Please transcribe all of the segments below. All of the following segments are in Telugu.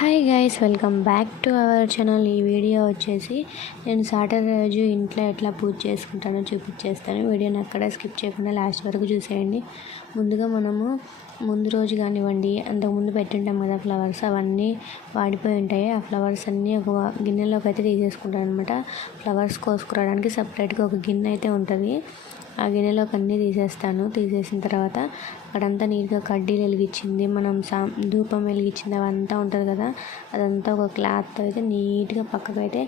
Hi guys, welcome back to our channel. ఈ వీడియో వచ్చేసి నేను సాటర్డే రోజు ఇంట్లో ఎట్లా పూజ చేసుకుంటానో చూపించేస్తాను. వీడియోని అక్కడ స్కిప్ చేయకుండా లాస్ట్ వరకు చూసేయండి. ముందుగా మనము ముందు రోజు కానివ్వండి, అంతకుముందు పెట్టుంటాం కదా ఫ్లవర్స్, అవన్నీ వాడిపోయి ఉంటాయి. ఆ ఫ్లవర్స్ అన్నీ ఒక గిన్నెలోకి అయితే తీసేసుకుంటాను అనమాట. ఫ్లవర్స్ కోసుకురావడానికి సపరేట్గా ఒక గిన్నె అయితే ఉంటుంది. ఆ గిన్నెలోకి అన్నీ తీసేస్తాను. తీసేసిన తర్వాత అక్కడంతా నీట్గా కడ్డీలు వెలిగించింది, మనం ధూపం వెలిగించింది అవంతా ఉంటుంది కదా, అదంతా ఒక క్లాత్తో అయితే నీట్గా పక్కకైతే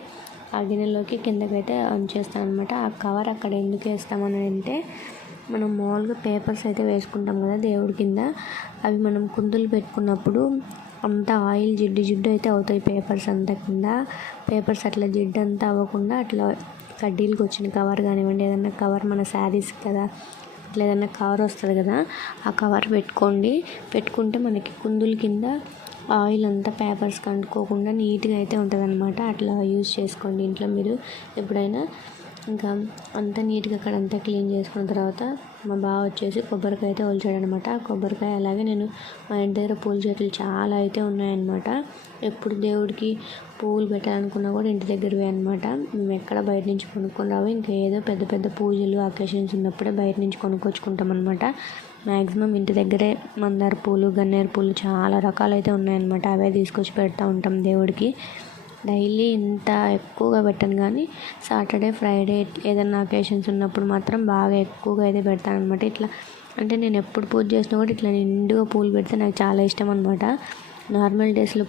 ఆ గిన్నెలోకి కిందకైతే ఉంచేస్తాను అనమాట. ఆ కవర్ అక్కడ ఎందుకు వేస్తామని అంటే, మనం మామూలుగా పేపర్స్ అయితే వేసుకుంటాం కదా దేవుడి కింద, అవి మనం కుందులు పెట్టుకున్నప్పుడు అంతా ఆయిల్ జిడ్డు అయితే అవుతాయి పేపర్స్ అంతా కింద. పేపర్స్ అట్లా జిడ్డు అంతా అవ్వకుండా అట్లా కడ్డీలకు వచ్చిన కవర్ కానివ్వండి, ఏదన్నా కవర్ మన శారీస్ కదా అట్లా ఏదన్నా కవర్ వస్తుంది కదా, ఆ కవర్ పెట్టుకుంటే మనకి కుందుల కింద ఆయిల్ అంతా పేపర్స్కి అంటుకోకుండా నీట్గా అయితే ఉంటుంది అనమాట. అట్లా యూజ్ చేసుకోండి ఇంట్లో మీరు ఎప్పుడైనా. ఇంకా అంతా నీట్గా అక్కడ అంతా క్లీన్ చేసుకున్న తర్వాత మా బావ వచ్చేసి కొబ్బరికాయ అయితే ఒలిచాడనమాట. ఆ కొబ్బరికాయ అలాగే నేను మా ఇంటి దగ్గర పూల చెట్లు చాలా అయితే ఉన్నాయన్నమాట. ఎప్పుడు దేవుడికి పువ్వులు పెట్టాలనుకున్నా కూడా ఇంటి దగ్గరవే అనమాట. మేము ఎక్కడ బయట నుంచి కొనుక్కొని రావు. ఇంకా ఏదో పెద్ద పెద్ద పూజలు అకేషన్స్ ఉన్నప్పుడే బయట నుంచి కొనుక్కొచ్చుకుంటాం అనమాట. మ్యాక్సిమం ఇంటి దగ్గరే మందార పూలు, గన్నేరు పూలు చాలా రకాలు అయితే ఉన్నాయన్నమాట. అవే తీసుకొచ్చి పెడతా ఉంటాం దేవుడికి. డైలీ ఇంత ఎక్కువగా పెట్టను, కానీ సాటర్డే ఫ్రైడే ఏదైనా అకేషన్స్ ఉన్నప్పుడు మాత్రం బాగా ఎక్కువగా అయితే పెడతాను అనమాట. ఇట్లా అంటే నేను ఎప్పుడు పూజ చేసినా కూడా ఇట్లా నిండుగా పూలు పెడితే నాకు చాలా ఇష్టం అనమాట. నార్మల్ డేస్లో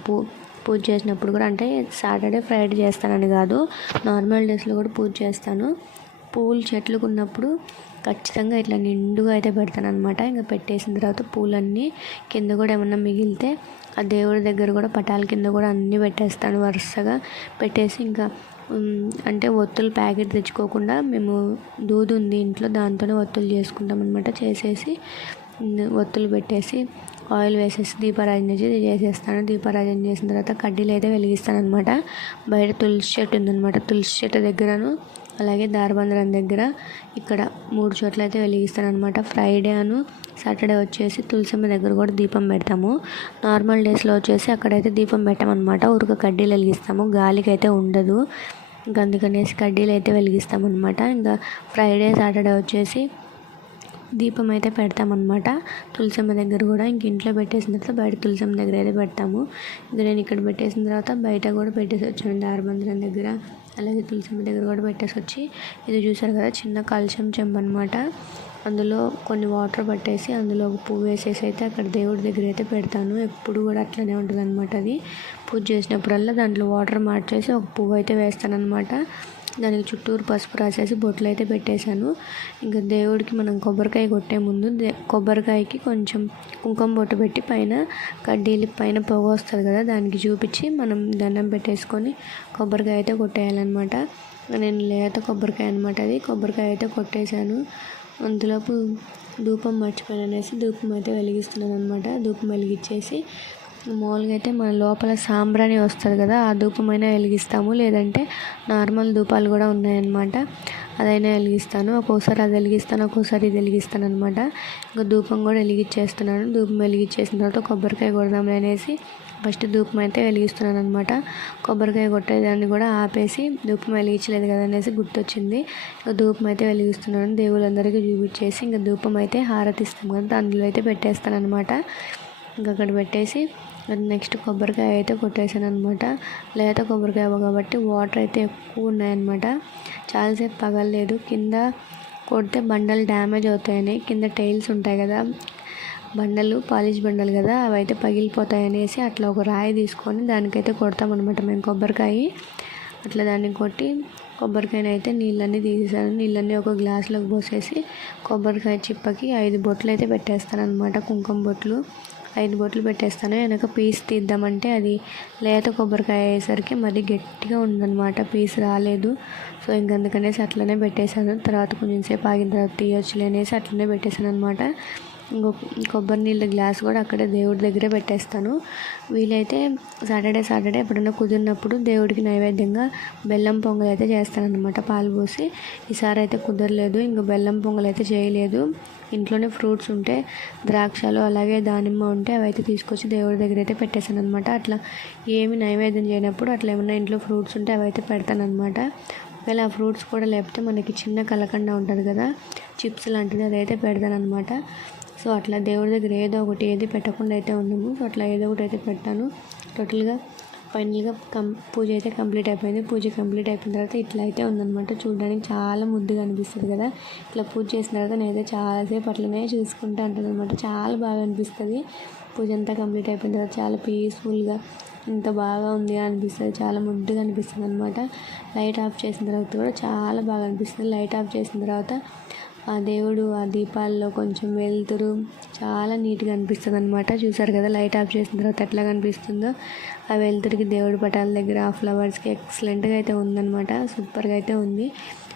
పూజ చేసినప్పుడు కూడా, అంటే సాటర్డే ఫ్రైడే చేస్తానని కాదు, నార్మల్ డేస్లో కూడా పూజ చేస్తాను. పూలు చెట్లకు ఉన్నప్పుడు ఖచ్చితంగా ఇట్లా నిండుగా అయితే పెడతాను అనమాట. ఇంకా పెట్టేసిన తర్వాత పూలన్నీ కింద కూడా ఏమన్నా మిగిలితే ఆ దేవుడి దగ్గర కూడా పటాల కింద కూడా అన్నీ పెట్టేస్తాను వరుసగా. పెట్టేసి ఇంకా అంటే ఒత్తులు ప్యాకెట్ తెచ్చుకోకుండా మేము దూది ఉంది ఇంట్లో, దాంతోనే ఒత్తులు చేసుకుంటాం అనమాట. చేసేసి ఒత్తులు పెట్టేసి ఆయిల్ వేసేసి దీపారాజన చేసేస్తాను. దీపారాజన చేసిన తర్వాత కడ్డీలు అయితే వెలిగిస్తాను అనమాట. బయట తులసి చెట్టు ఉందన్నమాట. తులసి చెట్టు దగ్గరను అలాగే దారబంధరం దగ్గర ఇక్కడ 3 చోట్ల అయితే వెలిగిస్తాను అనమాట. ఫ్రైడే సాటర్డే వచ్చేసి తులసమ్మ దగ్గర కూడా దీపం పెడతాము. నార్మల్ డేస్లో వచ్చేసి అక్కడైతే దీపం పెట్టామన్నమాట. ఊరిక కడ్డీలు వెలిగిస్తాము, గాలికి అయితే ఉండదు. ఇంకా అందుకనేసి కడ్డీలు అయితే వెలిగిస్తామన్నమాట. ఇంకా ఫ్రైడే సాటర్డే వచ్చేసి దీపం అయితే పెడతామన్నమాట తులసమ్మ దగ్గర కూడా. ఇంక ఇంట్లో పెట్టేసిన తర్వాత బయట తులసమ్మ దగ్గర అయితే పెడతాము. ఇంకా నేను ఇక్కడ పెట్టేసిన తర్వాత బయట కూడా పెట్టేసి వచ్చాను, దారబంధనం దగ్గర అలాగే తులసమ్మ దగ్గర కూడా పెట్టేసి వచ్చి, ఇది చూసారు కదా చిన్న కలశం చెంబు అనమాట. అందులో కొన్ని వాటర్ పట్టేసి అందులో ఒక పువ్వు వేసేసి అయితే అక్కడ దేవుడి దగ్గర అయితే పెడతాను. ఎప్పుడు కూడా అట్లనే ఉంటుంది అనమాట. అది పూజ చేసినప్పుడల్లా దాంట్లో వాటర్ మార్చేసి ఒక పువ్వు అయితే వేస్తాను అనమాట. దానికి చుట్టూరు పసుపు రాసేసి బొట్లు అయితే పెట్టేశాను. ఇంకా దేవుడికి మనం కొబ్బరికాయ కొట్టే ముందు కొబ్బరికాయకి కొంచెం కుంకుమ బొట్టు పెట్టి పైన కడ్డీలు పైన పొగ వస్తుంది కదా, దానికి చూపించి మనం దండం పెట్టేసుకొని కొబ్బరికాయ అయితే కొట్టేయాలన్నమాట. నేను లేత కొబ్బరికాయ అనమాట, అది కొబ్బరికాయ అయితే కొట్టేశాను. అంతలోపు ధూపం మర్చిపోయాను అనేసి ధూపం అయితే వెలిగిస్తున్నాను అనమాట. ధూపం వెలిగించేసి మామూలుగా అయితే మన లోపల సాంబ్రాణి వస్తుంది కదా, ఆ ధూపమైనా వెలిగిస్తాము, లేదంటే నార్మల్ ధూపాలు కూడా ఉన్నాయన్నమాట, అదైనా వెలిగిస్తాను. ఒక్కోసారి అది వెలిగిస్తాను, ఒక్కోసారి ఇది వెలిగిస్తాను అనమాట. ఇంకా ధూపం కూడా వెలిగించేస్తున్నాను. ధూపం వెలిగించేసిన తర్వాత కొబ్బరికాయ కొడదాం అనేసి ఫస్ట్ ధూపం అయితే వెలిగిస్తున్నాను అనమాట. కొబ్బరికాయ కొట్టేదాన్ని కూడా ఆపేసి ధూపం వెలిగించలేదు కదా అనేసి గుర్తొచ్చింది. ఇంకా ధూపం అయితే వెలిగిస్తున్నాను. దేవుళ్ళందరికీ చూపించేసి ఇంకా ధూపం అయితే హారతిస్తాం కదా, అందులో అయితే పెట్టేస్తాను అనమాట. ఇంకా అక్కడ పెట్టేసి నెక్స్ట్ కొబ్బరికాయ అయితే కొట్టేసాను అనమాట. లేత కొబ్బరికాయ కాబట్టి వాటర్ అయితే ఎక్కువ ఉన్నాయన్నమాట. చాలాసేపు పగలలేదు. కింద కొడితే బండలు డ్యామేజ్ అవుతాయని, కింద టైల్స్ ఉంటాయి కదా బండలు, పాలిష్ బండలు కదా, అవి అయితే పగిలిపోతాయి అనేసి అట్లా ఒక రాయి తీసుకొని దానికైతే కొడతామన్నమాట మేము కొబ్బరికాయ. అట్లా దాన్ని కొట్టి కొబ్బరికాయని అయితే నీళ్ళన్నీ తీసేసాను. నీళ్ళన్నీ ఒక గ్లాసులోకి పోసేసి కొబ్బరికాయ చిప్పకి 5 బొట్లు అయితే పెట్టేస్తాను అనమాట. కుంకుమ బొట్లు 5 బొట్లు పెట్టేస్తాను. వెనక పీస్ తీద్దామంటే అది లేత కొబ్బరికాయ అయ్యేసరికి మరి గట్టిగా ఉందన్నమాట, పీస్ రాలేదు. సో ఇంకందుకనేసి అట్లనే పెట్టేశాను. తర్వాత కొంచెం సేపు ఆగిన తర్వాత తీయొచ్చులే అనేసి అట్లనే పెట్టేశాను అనమాట. ఇంకో కొబ్బరి నీళ్ళ గ్లాస్ కూడా అక్కడే దేవుడి దగ్గరే పెట్టేస్తాను. వీలైతే సాటర్డే ఎప్పుడైనా కుదిరినప్పుడు దేవుడికి నైవేద్యంగా బెల్లం పొంగల్ అయితే చేస్తానన్నమాట పాలు పోసి. ఈసారి అయితే కుదరలేదు, ఇంకా బెల్లం పొంగల్ అయితే చేయలేదు. ఇంట్లోనే ఫ్రూట్స్ ఉంటే ద్రాక్షలు అలాగే దానిమ్మ ఉంటే అవి అయితే తీసుకొచ్చి దేవుడి దగ్గర అయితే పెట్టేశాను అనమాట. అట్లా ఏమి నైవేద్యం చేయనప్పుడు అట్లా ఏమన్నా ఇంట్లో ఫ్రూట్స్ ఉంటే అవి అయితే పెడతాను అనమాట. ఒకవేళ ఆ ఫ్రూట్స్ కూడా లేకపోతే మనకి చిన్న కలకండ ఉంటుంది కదా, చిప్స్ లాంటిది, అదైతే పెడతాను అనమాట. సో అట్లా దేవుడి దగ్గర ఏదో ఒకటి ఏది పెట్టకుండా అయితే ఉన్నాము. సో అట్లా ఏదో ఒకటి అయితే పెట్టాను. టోటల్గా ఫైనల్గా పూజ అయితే కంప్లీట్ అయిపోయింది. పూజ కంప్లీట్ అయిపోయిన తర్వాత ఇట్లా అయితే ఉందన్నమాట. చూడడానికి చాలా ముద్దుగా అనిపిస్తుంది కదా. ఇట్లా పూజ చేసిన తర్వాత నేనైతే చాలాసేపు అట్లనే చూసుకుంటూ ఉంటాను అనమాట. చాలా బాగా అనిపిస్తుంది. పూజ అంతా కంప్లీట్ అయిపోయిన తర్వాత చాలా పీస్ఫుల్గా ఇంత బాగా ఉంది అనిపిస్తుంది. చాలా ముద్దుగా అనిపిస్తుంది అనమాట. లైట్ ఆఫ్ చేసిన తర్వాత కూడా చాలా బాగా అనిపిస్తుంది. లైట్ ఆఫ్ చేసిన తర్వాత ఆ దేవుడు ఆ దీపాల్లో కొంచెం వెలుతురు చాలా నీట్గా అనిపిస్తుంది అనమాట. చూసారు కదా లైట్ ఆఫ్ చేసిన తర్వాత ఎట్లా కనిపిస్తుందో. ఆ వెలుతురికి దేవుడి పటాల దగ్గర ఆ ఫ్లవర్స్కి ఎక్సలెంట్గా అయితే ఉందన్నమాట. సూపర్గా అయితే ఉంది.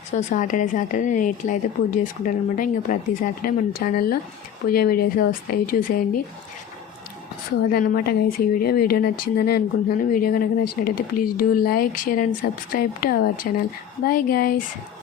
సో సాటర్డే నేను ఇట్లా అయితే పూజ చేసుకుంటాను అనమాట. ఇంకా ప్రతి సాటర్డే మన ఛానల్లో పూజ వీడియోస్ వస్తాయి, చూసేయండి. సో అదనమాట గైస్ ఈ వీడియో నచ్చిందని అనుకుంటున్నాను. వీడియో కనుక నచ్చినట్టయితే please do like, share and subscribe to our channel. Bye guys.